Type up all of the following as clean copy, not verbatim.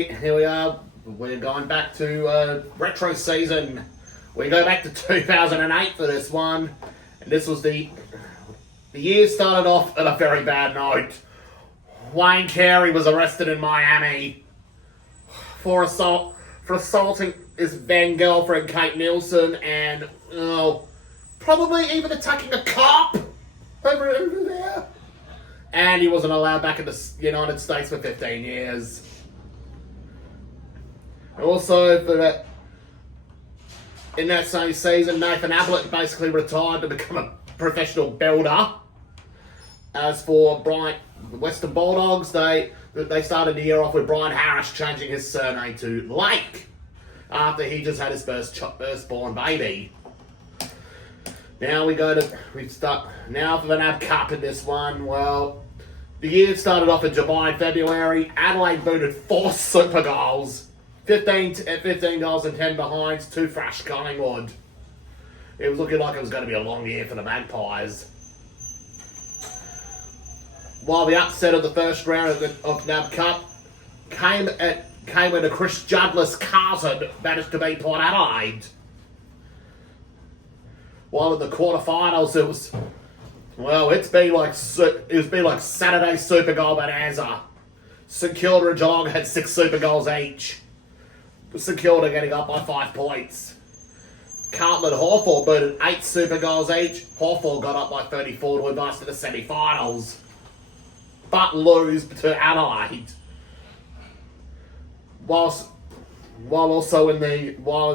here we are. We're going back to retro season. We go back to 2008 for this one. And this was the year started off at a very bad note. Wayne Carey was arrested in Miami for assaulting his then girlfriend Kate Nielsen and probably even attacking a cop over there. And he wasn't allowed back in the United States for 15 years. Also, in that same season, Nathan Ablett basically retired to become a professional builder. As for the Western Bulldogs, they started the year off with Brian Harris changing his surname to Lake after he just had his firstborn baby. Now we start now for the NAB Cup in this one. Well, the year started off in July and February. Adelaide booted 4 super goals, 15 goals and 10 behinds, 2 thrashed Collingwood. It was looking like it was going to be a long year for the Magpies. While the upset of the first round of NAB Cup came when a Chris Juddless Carlton managed to beat Port Adelaide. While in the quarterfinals, it's been like Saturday Super Goal bonanza. St Kilda and Geelong had 6 super goals each. St Kilda getting up by 5 points. Carlton and Hawthorn booted 8 super goals each. Hawthorn got up by 34 to advance to the semi-finals, but lose to Adelaide. While in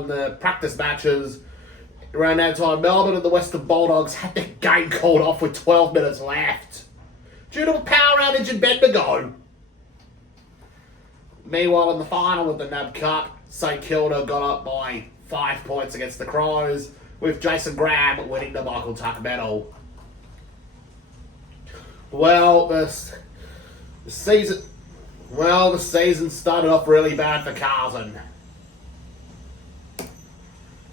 the practice matches around that time, Melbourne and the Western Bulldogs had the game called off with 12 minutes left due to a power outage in Bendigo. Meanwhile, in the final with the NAB Cup, St Kilda got up by 5 points against the Crows, with Jason Graham winning the Michael Tuck medal. The season started off really bad for Carlton.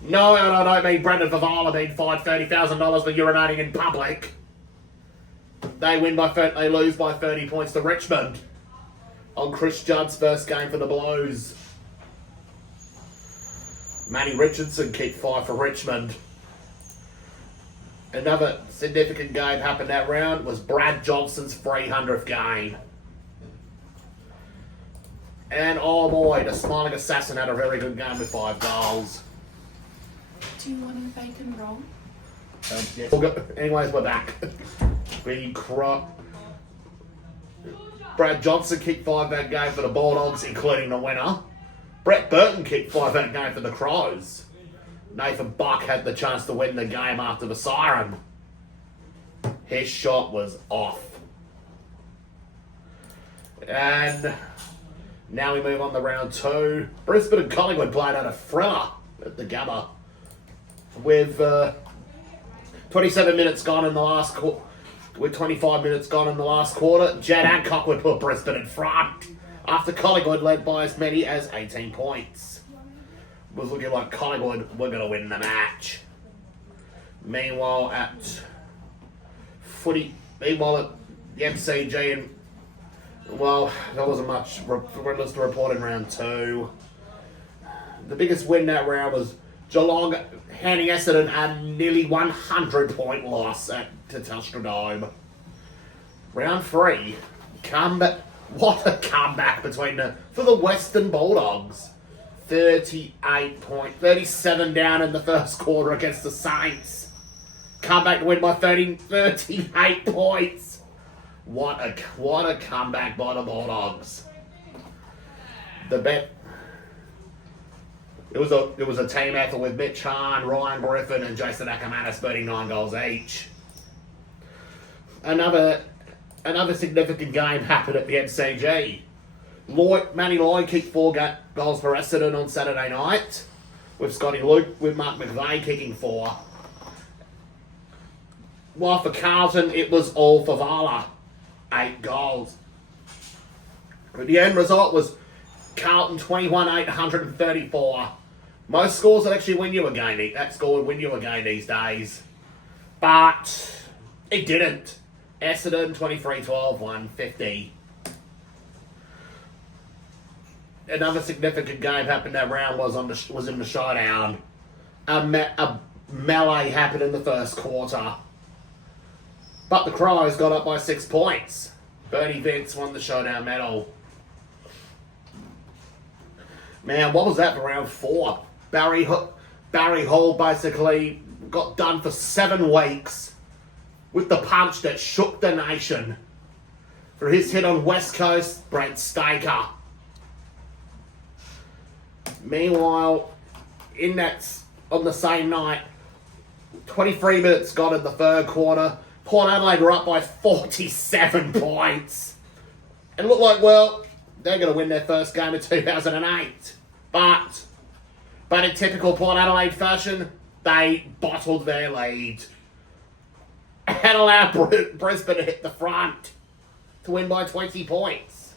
No, and I don't mean Brendan Favala being fined $30,000 for urinating in public. They lose by 30 points to Richmond on Chris Judd's first game for the Blues. Matty Richardson kicked 5 for Richmond. Another significant game happened that round was Brad Johnson's 300th game. And oh boy, the Smiling Assassin had a very good game with 5 goals. Do you want a bacon roll? Yes. Anyways, we're back. Brad Johnson kicked 5 that game for the Bulldogs, including the winner. Brett Burton kicked 5 that game for the Crows. Nathan Buck had the chance to win the game after the siren. His shot was off. And now we move on to round 2. Brisbane and Collingwood played out a thriller at the Gabba, with 27 minutes gone in the last quarter. With 25 minutes gone in the last quarter, Jad Adcock would put Brisbane in front after Collingwood led by as many as 18 points. It was looking like Collingwood were going to win the match. Meanwhile, at the MCG, there wasn't much to report in round 2. The biggest win that round was Geelong handing Essendon a nearly 100-point loss to Telstra Dome. Round 3, what a comeback for the Western Bulldogs. 37 down in the first quarter against the Saints. Comeback to win by 38 points. What a comeback by the Bulldogs. It was a team effort with Mitch Hahn, Ryan Griffin, and Jason Ackermanis beating 9 goals each. Another significant game happened at the MCG. Manny Lloyd kicked 4 goals for Essendon on Saturday night, with Mark McVeigh kicking 4. While for Carlton, it was all Favala, 8 goals. But the end result was Carlton 21-834. Most scores that actually win you a game. That score would win you a game these days. But it didn't. Essendon 23-12 won 50. another significant game happened that round was in the showdown. A melee happened in the first quarter. But the Crows got up by 6 points. Bernie Vince won the showdown medal. Man, what was that for round 4? Barry Hall basically got done for 7 weeks with the punch that shook the nation for his hit on West Coast Brent Staker. Meanwhile, on the same night, 23 minutes gone in the third quarter, Port Adelaide were up by 47 points. It looked like, well, they're going to win their first game of 2008. But in typical Port Adelaide fashion, they bottled their lead and allowed Brisbane to hit the front to win by 20 points,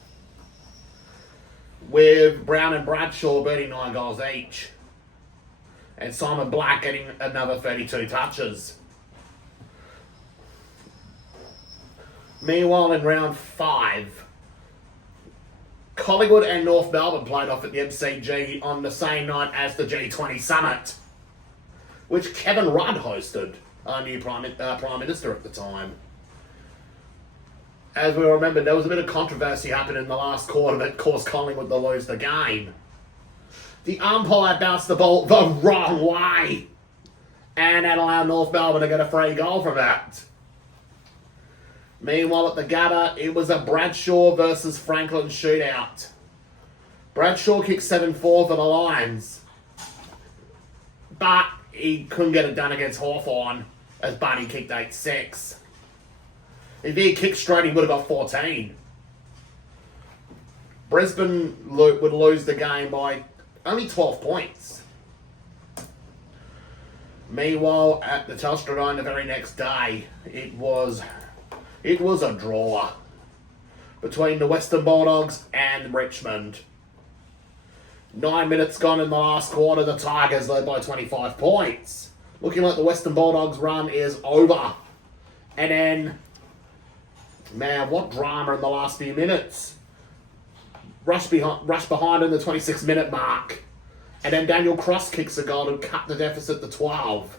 with Brown and Bradshaw beating 9 goals each, and Simon Black getting another 32 touches. Meanwhile, in round 5, Collingwood and North Melbourne played off at the MCG on the same night as the G20 Summit, which Kevin Rudd hosted, our new Prime Minister at the time. As we remember, there was a bit of controversy happening in the last quarter that caused Collingwood to lose the game. The umpire bounced the ball the wrong way, and that allowed North Melbourne to get a free goal from that. Meanwhile, at the Gabba, it was a Bradshaw versus Franklin shootout. Bradshaw kicked 7-4 for the Lions, but he couldn't get it done against Hawthorn, as Buddy kicked 8-6. If he had kicked straight, he would have got 14. Brisbane would lose the game by only 12 points. Meanwhile, at the Telstra Dome the very next day, it was a draw between the Western Bulldogs and Richmond. 9 minutes gone in the last quarter, the Tigers led by 25 points. Looking like the Western Bulldogs run is over. And then, man, what drama in the last few minutes. Rush behind in the 26-minute mark. And then Daniel Cross kicks a goal to cut the deficit to 12.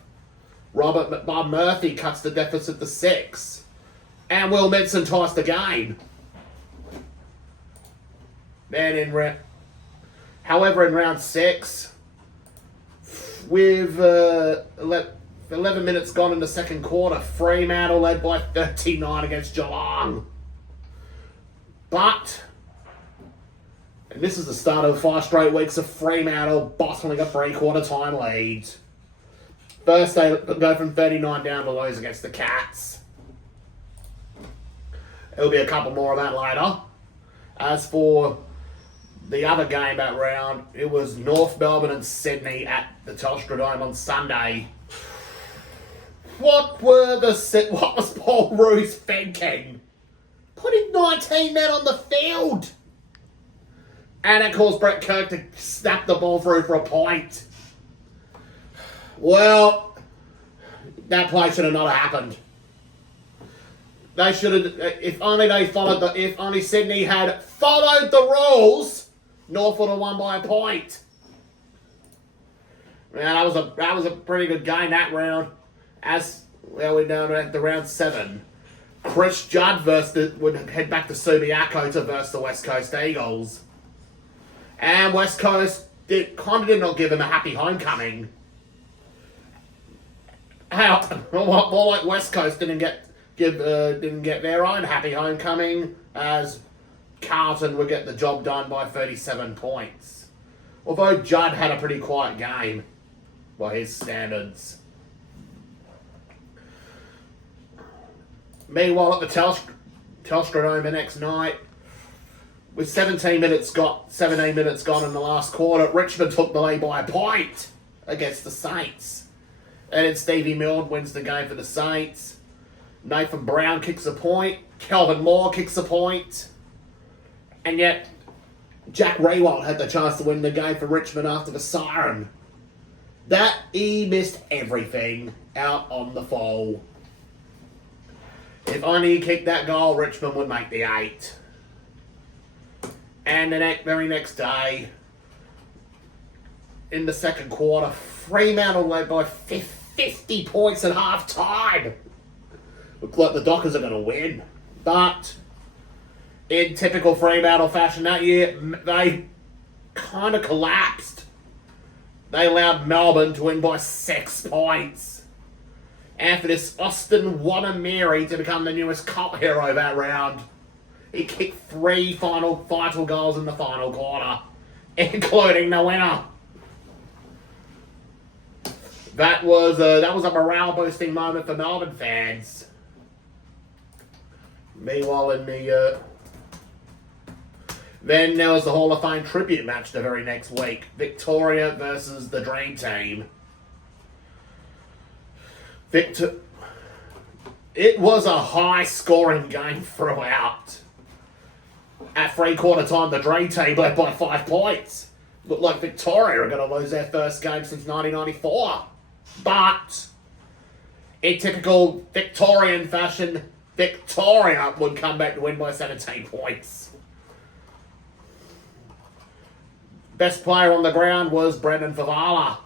Bob Murphy cuts the deficit to 6. And Will Medson ties the game. Then however, in round 6, with 11 minutes gone in the second quarter, Fremantle led by 39 against Geelong. But, and this is the start of 5 straight weeks of Fremantle bottling a 3-quarter time lead. First, they go from 39 down to lose against the Cats. There'll be a couple more of that later. As for the other game that round, it was North Melbourne and Sydney at the Telstra Dome on Sunday. What was Paul Roos thinking? Putting 19 men on the field. And it caused Brett Kirk to snap the ball through for a point. Well, that play should have not happened. They should have, if only Sydney had followed the rules, North would have won by a point. Man, that was a pretty good game that round. We're down at the round 7. Chris Judd would head back to Subiaco to versus the West Coast Eagles. And West Coast did not give him a happy homecoming. More like West Coast didn't get their own happy homecoming, as Carlton would get the job done by 37 points. Although Judd had a pretty quiet game by his standards. Meanwhile, at the Telstra Dome the next night, with 17 minutes gone in the last quarter, Richmond took the lead by a point against the Saints. And then Stevie Milne wins the game for the Saints. Nathan Brown kicks a point. Kelvin Moore kicks a point. And yet, Jack Riewoldt had the chance to win the game for Richmond after the siren. He missed everything out on the fall. If only he kicked that goal, Richmond would make the 8. And the very next day, in the second quarter, Fremantle led by 50 points at half time. Looked like the Dockers are going to win. But in typical Fremantle fashion that year, they kind of collapsed. They allowed Melbourne to win by 6 points. And for this, Austin Wanamiri to become the newest cult hero that round. He kicked 3 vital goals in the final quarter, including the winner. That was a morale boosting moment for Melbourne fans. Meanwhile, then there was the Hall of Fame tribute match the very next week. Victoria versus the Dream Team. It was a high-scoring game throughout. At three-quarter time, the Dream Team led by 5 points. Looked like Victoria are going to lose their first game since 1994. But, in typical Victorian fashion, Victoria would come back to win by 17 points. Best player on the ground was Brendan Favala.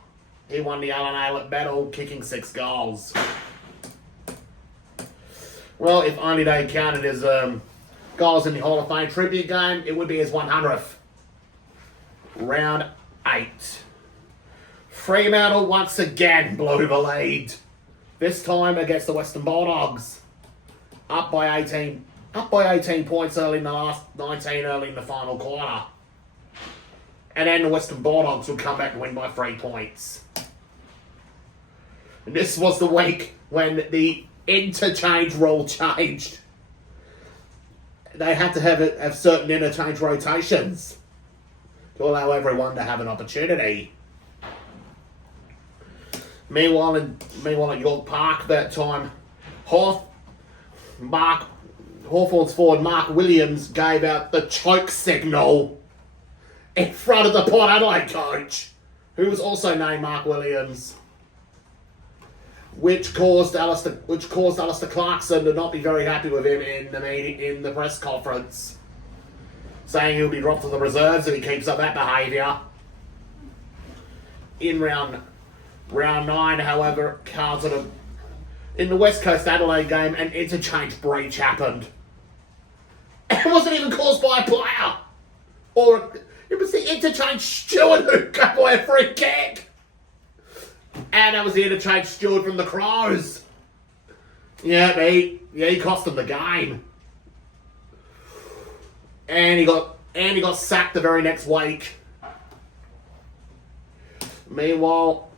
He won the Alan Aylett medal, kicking 6 goals. Well, if only they counted his goals in the Hall of Fame tribute game, it would be his 100th. Round 8. Fremantle once again blew the lead. This time against the Western Bulldogs. Up by 18 points early in the last 19 early in the final quarter. And then the Western Bulldogs would come back and win by 3 points. And this was the week when the interchange rule changed. They had to have certain interchange rotations to allow everyone to have an opportunity. Meanwhile at York Park that time, Hawthorn's forward Mark Williams gave out the choke signal in front of the Port Adelaide coach, who was also named Mark Williams, which caused Alistair Clarkson to not be very happy with him in the press conference, saying he'll be dropped to the reserves if he keeps up that behaviour. In round 9, however, in the West Coast Adelaide game, an interchange breach happened. It wasn't even caused by a player, or it was the interchange steward who gave away a free kick. And that was the interchange steward from the Crows. Yeah, he cost them the game. And he got sacked the very next week. Meanwhile,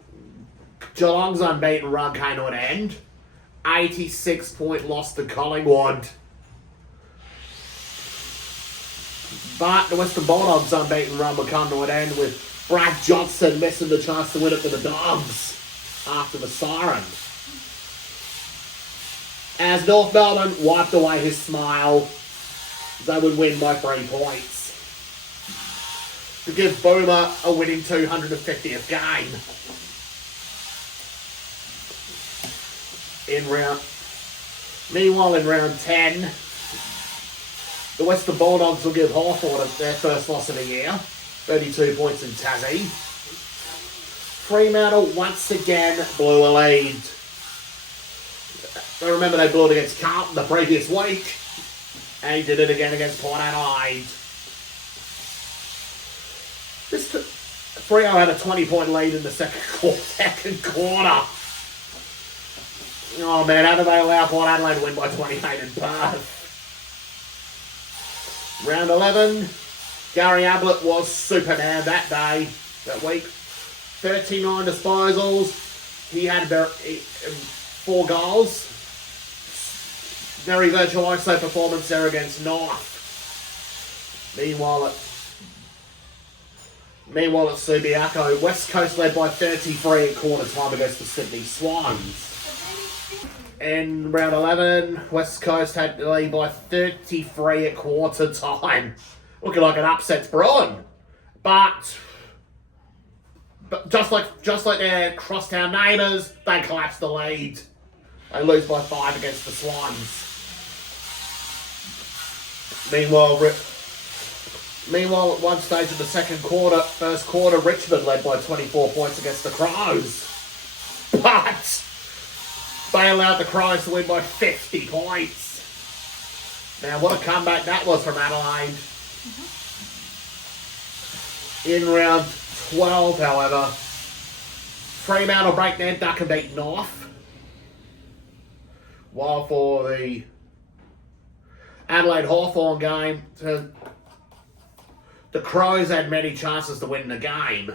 Geelong's unbeaten run came to an end. 86-point loss to Collingwood. But the Western Bulldogs' unbeaten run will come to an end with Brad Johnson missing the chance to win it for the Dogs after the siren. As North Melbourne wiped away his smile, they would win by 3 points to give Boomer a winning 250th game. Meanwhile, in round 10, the Western Bulldogs will give Hawthorn their first loss of the year, 32 points in Tassie. Fremantle once again blew a lead. I remember they blew it against Carlton the previous week, and he did it again against Port Adelaide. Freo had a 20-point lead in the second quarter. Oh man, how did they allow Port Adelaide to win by 28 in Perth? Round 11, Gary Ablett was Superman that week. 39 disposals. He had 4 goals. Very virtuoso performance there against North. Meanwhile at Subiaco, West Coast led by 33 at quarter time against the Sydney Swans. In round 11, West Coast had to lead by 33 at quarter time. Looking like an upset's brewing. But just like their crosstown neighbours, they collapsed the lead. They lose by 5 against the Swans. Meanwhile, Meanwhile, at one stage in the first quarter, Richmond led by 24 points against the Crows. But they allowed the Crows to win by 50 points. Now, what a comeback that was from Adelaide. In round 12, however, Fremantle break their duck and beat North. While for the Adelaide Hawthorn game, the Crows had many chances to win the game.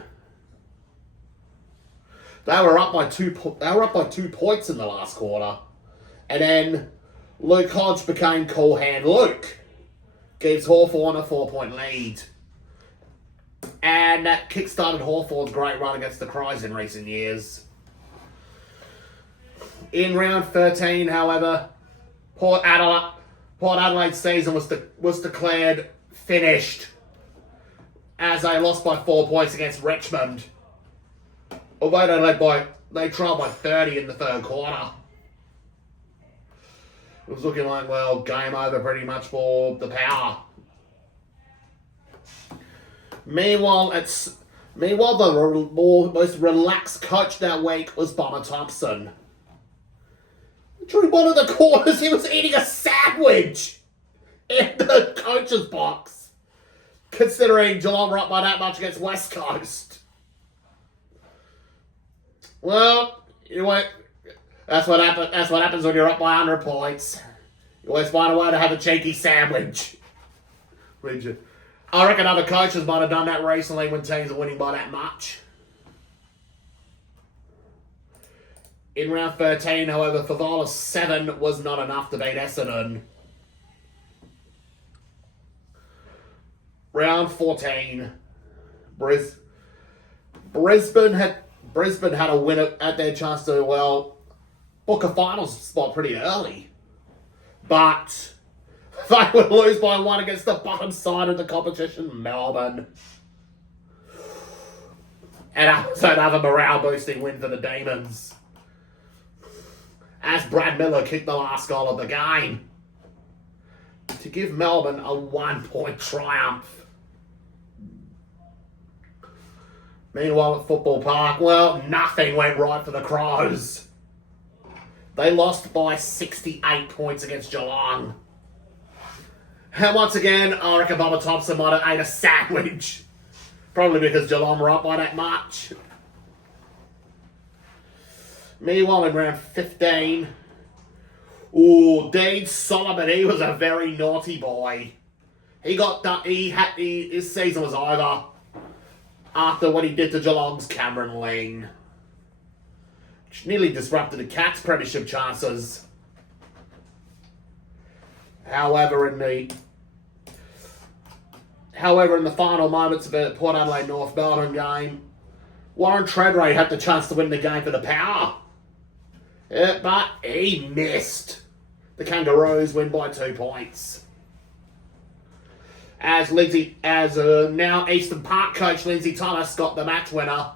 They were up by 2 points in the last quarter, and then Luke Hodge became cool hand Luke, gives Hawthorn a 4-point lead, and that kick-started Hawthorn's great run against the Crows in recent years. In round 13, however, Port Adelaide's season was declared finished as they lost by 4 points against Richmond. Although they trailed by 30 in the third quarter. It was looking like, well, game over pretty much for the Power. Meanwhile, the most relaxed coach that week was Bomber Thompson. During one of the quarters, he was eating a sandwich in the coach's box, considering Geelong were up by that much against West Coast. Well, you know what? That's what happens when you're up by 100 points. You always find a way to have a cheeky sandwich. I reckon other coaches might have done that recently when teams are winning by that much. In round 13, however, Favola's 7 was not enough to beat Essendon. Round 14, Brisbane had a win at their chance to, well, book a finals spot pretty early. But they would lose by 1 against the bottom side of the competition, Melbourne. And that was another morale-boosting win for the Demons, as Brad Miller kicked the last goal of the game to give Melbourne a 1-point triumph. Meanwhile at Football Park, well, nothing went right for the Crows. They lost by 68 points against Geelong. And once again, I reckon Bubba Thompson might have ate a sandwich. Probably because Geelong were up by that much. Meanwhile, in round 15, Dean Solomon, he was a very naughty boy. His season was over after what he did to Geelong's Cameron Ling, which nearly disrupted the Cats' premiership chances. However, in the final moments of the Port Adelaide North Melbourne game, Warren Treadray had the chance to win the game for the Power. Yeah, but he missed. The Kangaroos win by 2 points. As now Eastern Park coach Lindsay Thomas got the match winner.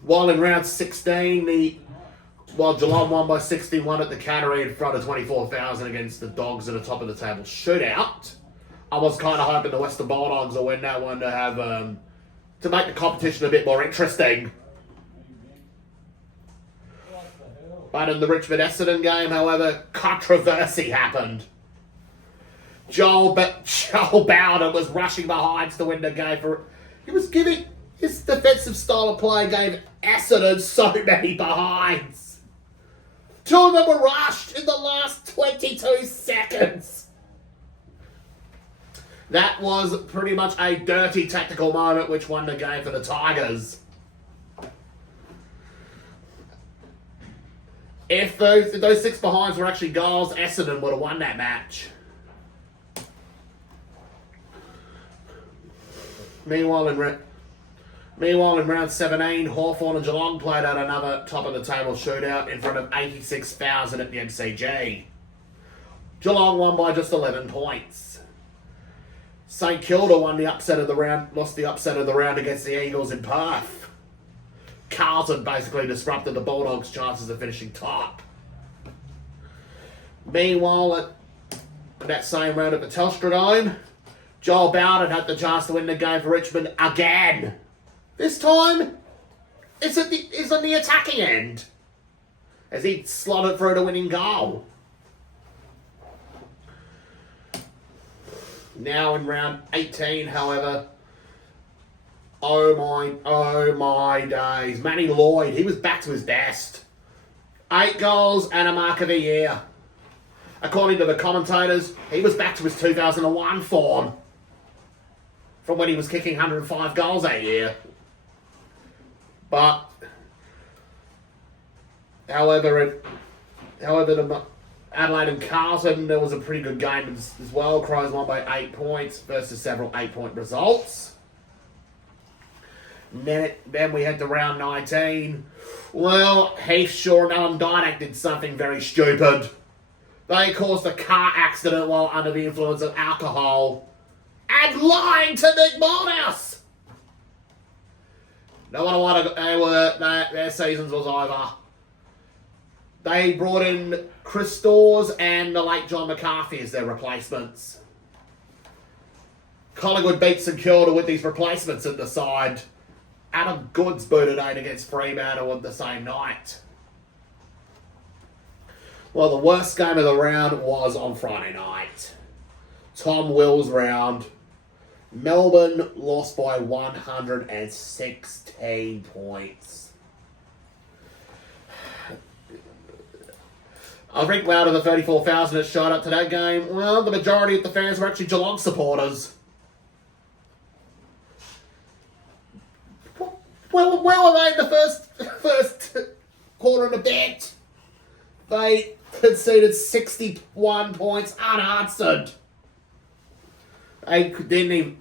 While in round 16, Geelong won by 61 at the Cattery in front of 24,000 against the Dogs in a top of the table shootout. I was kind of hoping the Western Bulldogs will win that one to have to make the competition a bit more interesting. But in the Richmond Essendon game, however, controversy happened. Joel Bowden was rushing behind to win the game he was giving his defensive style of play gave Essendon so many behinds. 2 of them were rushed in the last 22 seconds. That was pretty much a dirty tactical moment which won the game for the Tigers. If those 6 behinds were actually goals, Essendon would have won that match. Meanwhile, in round 17, Hawthorn and Geelong played out another top-of-the-table shootout in front of 86,000 at the MCG. Geelong won by just 11 points. St Kilda lost the upset of the round against the Eagles in Perth. Carlton basically disrupted the Bulldogs' chances of finishing top. Meanwhile, in that same round at the Telstra Dome, Joel Bowden had the chance to win the game for Richmond again. This time, it's on the attacking end, as he slotted through the winning goal. Now in round 18, however, oh my days. Matty Lloyd, he was back to his best. 8 goals and a mark of the year. According to the commentators, he was back to his 2001 form from when he was kicking 105 goals that year. But, however, the Adelaide and Carlton, there was a pretty good game as well. Crows won by 8 points versus several 8-point results. Then we head to round 19. Well, Heath Shaw and Alan Dynack did something very stupid. They caused a car accident while under the influence of alcohol and lying to Nick Morehouse. No wonder why their seasons was over. They brought in Chris Stores and the late John McCarthy as their replacements. Collingwood beat St Kilda with these replacements at the side. Adam Goods booted 8 against Fremantle on the same night. Well, the worst game of the round was on Friday night. Tom Will's round. Melbourne lost by 116 points. I think out of the 34,000 that showed up to that game, well, the majority of the fans were actually Geelong supporters. Well, were they in the first quarter of the bet? They conceded 61 points unanswered. I don't think they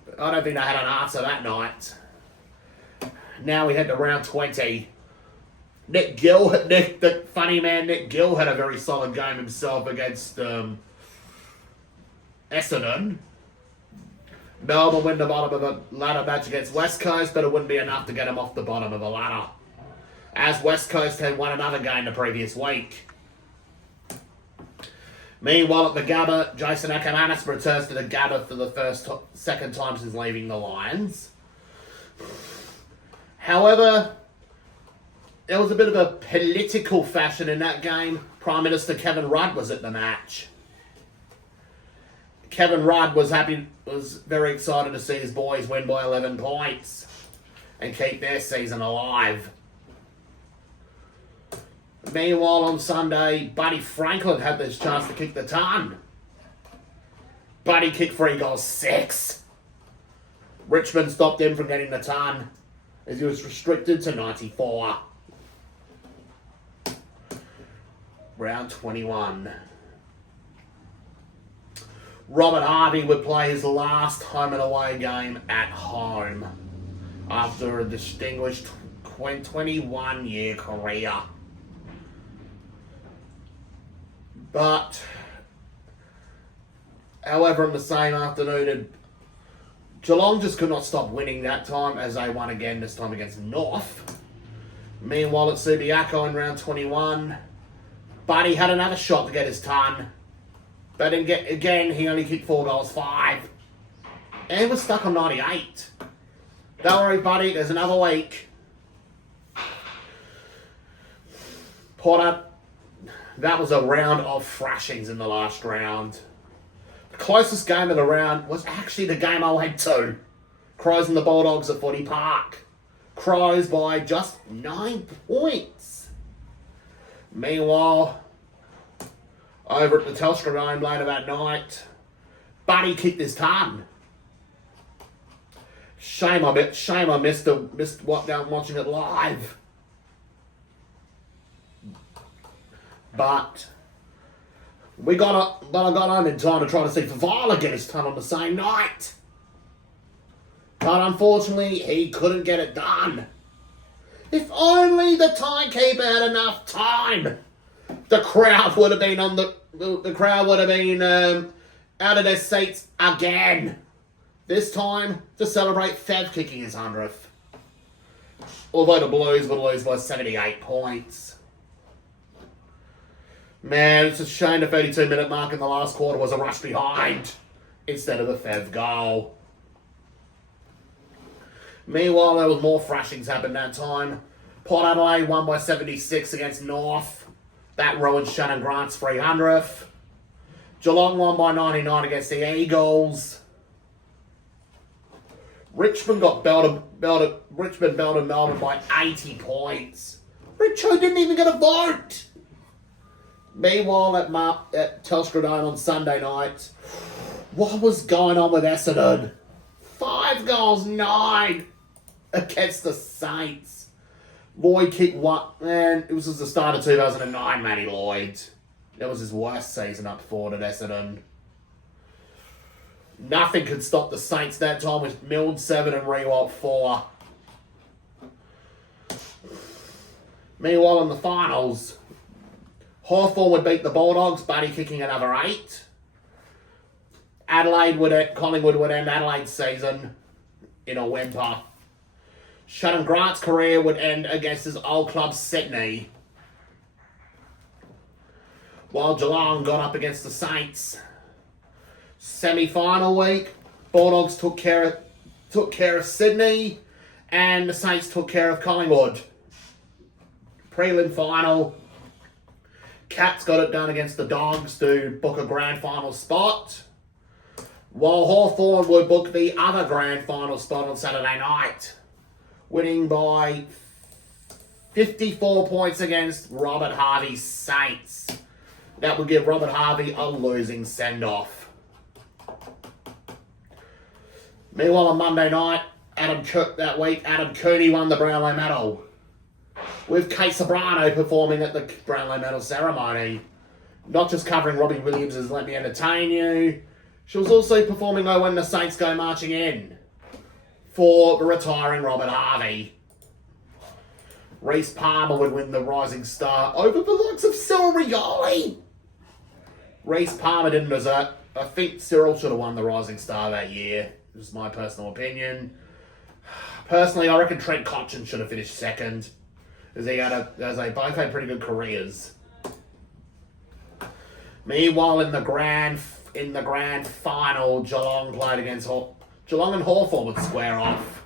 had an answer that night. Now we head to round 20. The funny man Nick Gill had a very solid game himself against Essendon. Melbourne win the bottom of the ladder match against West Coast, but it wouldn't be enough to get them off the bottom of the ladder, as West Coast had won another game the previous week. Meanwhile, at the Gabba, Jason Akamanis returns to the Gabba for the second time since leaving the Lions. However, there was a bit of a political fashion in that game. Prime Minister Kevin Rudd was at the match. Kevin Rudd was very excited to see his boys win by 11 points and keep their season alive. Meanwhile, on Sunday, Buddy Franklin had this chance to kick the ton. Buddy kicked 3 goals, 6. Richmond stopped him from getting the ton as he was restricted to 94. Round 21. Robert Harvey would play his last home and away game at home after a distinguished 21-year career. But, however, in the same afternoon, Geelong just could not stop winning that time as they won again, this time against North. Meanwhile, at Subiaco in round 21, Buddy had another shot to get his ton. But again, he only kicked 4 goals, 5. And he was stuck on 98. Don't worry, Buddy, there's another week. Potter, that was a round of thrashings in the last round. The closest game of the round was actually the game I went to. Crows and the Bulldogs at Footy Park. Crows by just 9 points. Meanwhile, over at the Telstra Dome later that night, Buddy kicked his ton. Shame I missed watching it live. But I got home in time to try to see Favala get his ton on the same night. But unfortunately, he couldn't get it done. If only the timekeeper had enough time, the crowd would have been out of their seats again. This time to celebrate Fev kicking his 100th. Although the Blues would lose by 78 points. Man, it's a shame the 32-minute mark in the last quarter was a rush behind instead of the Fev goal. Meanwhile, there was more thrashings happened that time. Port Adelaide won by 76 against North. That ruined Shannon Grant's 300th. Geelong won by 99 against the Eagles. Richmond belted Melbourne by 80 points. Richo didn't even get a vote. Meanwhile, at Telstra Dome on Sunday night, what was going on with Essendon? 5 goals, 9 against the Saints. Lloyd kicked one. Man, it was the start of 2009, Matty Lloyd. That was his worst season up forward at Essendon. Nothing could stop the Saints that time with Milne 7 and Rewalt 4. Meanwhile, in the finals, Hawthorn would beat the Bulldogs, Buddy kicking another 8. Collingwood would end Adelaide's season in a whimper. Shannon Grant's career would end against his old club Sydney. While Geelong got up against the Saints. Semi-final week, Bulldogs took care of Sydney, and the Saints took care of Collingwood. Prelim final, Cats got it done against the Dogs to book a grand final spot, while Hawthorn would book the other grand final spot on Saturday night, winning by 54 points against Robert Harvey's Saints. That would give Robert Harvey a losing send-off. Meanwhile, on Monday night, Adam Cooney won the Brownlow Medal, with Kate Sobrano performing at the Brownlow Medal ceremony. Not just covering Robbie Williams' Let Me Entertain You, she was also performing though when the Saints go marching in for retiring Robert Harvey. Reece Palmer would win the Rising Star over the likes of Cyril Rioli. Reece Palmer didn't deserve. I think Cyril should have won the Rising Star that year. This is my personal opinion. Personally, I reckon Trent Cotchin should have finished second, as they both had pretty good careers. Meanwhile, in the grand final, Geelong played against Geelong and Hawthorn would square off.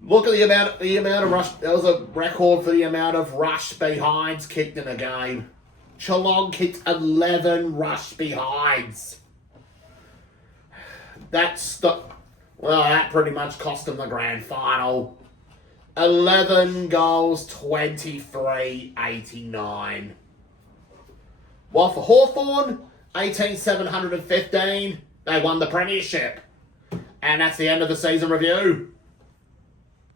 Look at the amount of rush. There was a record for the amount of rush behinds kicked in a game. Geelong kicked 11 rush behinds. That pretty much cost them the grand final. 11 goals, 23-89. While for Hawthorn, 18,715, they won the premiership. And that's the end of the season review.